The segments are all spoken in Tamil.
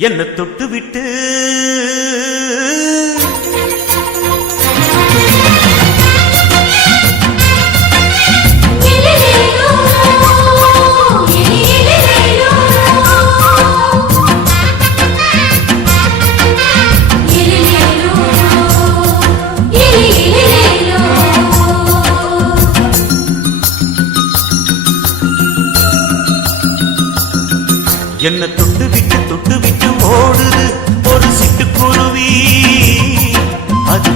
என்ன தொட்டு விட்டு என்ன தொட்டு விட்டு ஓடுது ஒரு சிட்டுக்குருவி. அது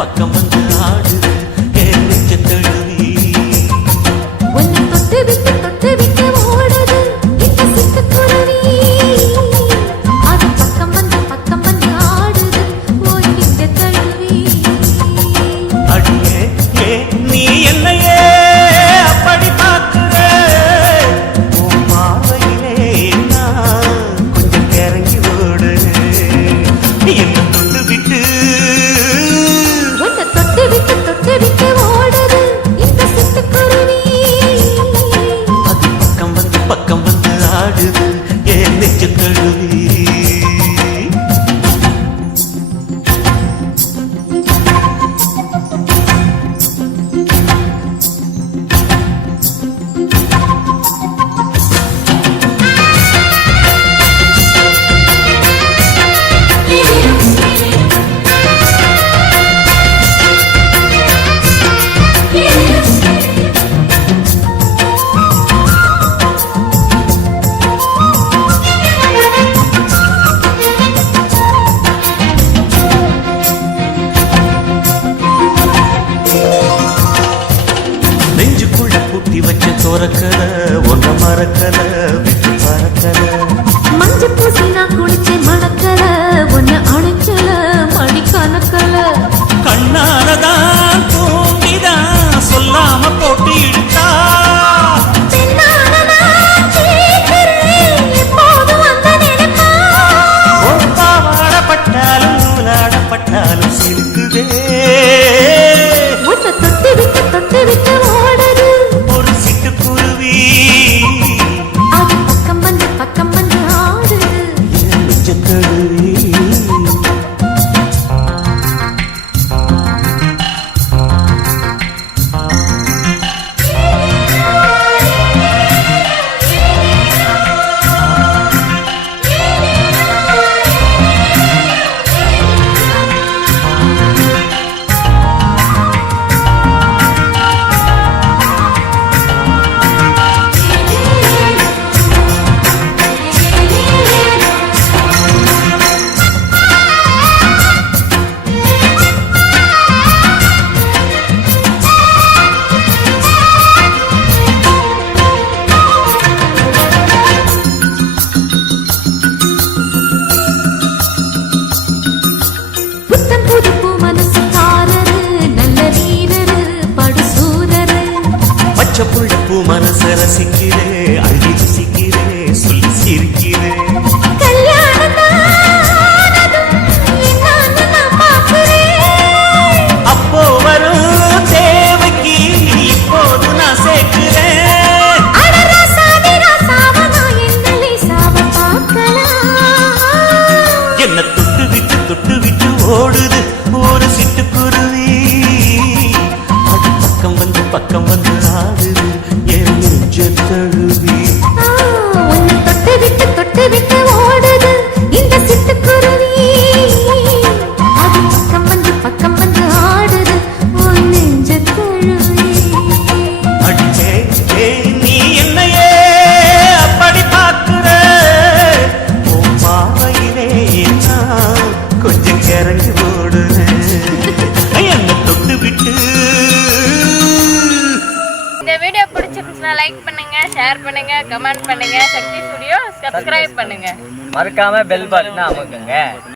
பக்கம் வந்து ஆடுது என் நெஞ்ச தழுவி. உன்னை தொட்டு விட்டு ஓடுது இந்த சிட்டுக்குருவி. அது பக்கம் வந்து ஆடுது ஓய் நெஞ்ச தழுவி. அடியே ஏ நீ என்னையே அப்படி பார்க்கிற உன் பார்வையிலே கொஞ்சம் இறங்கி ஓடு. என்ன தொட்டு விட்டு ஓடுது இந்த சிட்டுக்குருவி. அது பக்கம் வந்து ஆடுது என் நெஞ்ச தழுவி. நெஞ்சுக்குள்ள பூட்டி வச்ச தோரக்கல ஒன்ன மறக்கல விட்டு பறக்கல. மஞ்ச பூசி நான் குளிச்சே மணக்கல ஒன்ன அணைக்கல மணி கணக்கல. கண்ணாலதான் தூண்டிதான் சொல்லாம போட்டு இழுத்தா. பாவாடப்பட்டாலும் நூலாடப்பட்டாலும் சிலுக்குதே. தொட்டு விட்டு ஓடுது ஒரு சிட்டுக்குருவி. அது பக்கம் வந்து ஆடுது நெஞ்ச தழுவி. புள்ளப்பூ மனச ரசிக்கிறே அழகி ருசிக்கிறே சொல்லி சிரிக்கிறே. அப்போ வரும் தேவைக்கு இப்போது நான் சேர்க்கிறேன். என்ன தொட்டு விட்டு ஓடுது ஒரு சிட்டுக்குருவி. அது பக்கம் வந்து ஆடுது என் நெஞ்ச தழுவி. உன்னை தொட்டு விட்டு ஓடுது இந்த சிட்டுக்குருவி. அது பக்கம் வந்து ஆடுது உன் நெஞ்ச தழுவி. அடியே நீ என்னையே அப்படி பார்க்கிற உன் பார்வையிலே நான் கொஞ்சம் இறங்கி ஓடுறேன். என்ன தொட்டு விட்டு. இந்த வீடியோ பிடிச்சிருந்துச்சுன்னா லைக் பண்ணுங்க, ஷேர் பண்ணுங்க, கமெண்ட் பண்ணுங்க. சக்தி ஸ்டுடியோ சப்ஸ்கிரைப் பண்ணுங்க. மறக்காம பெல் பட்டனை அமுக்குங்க.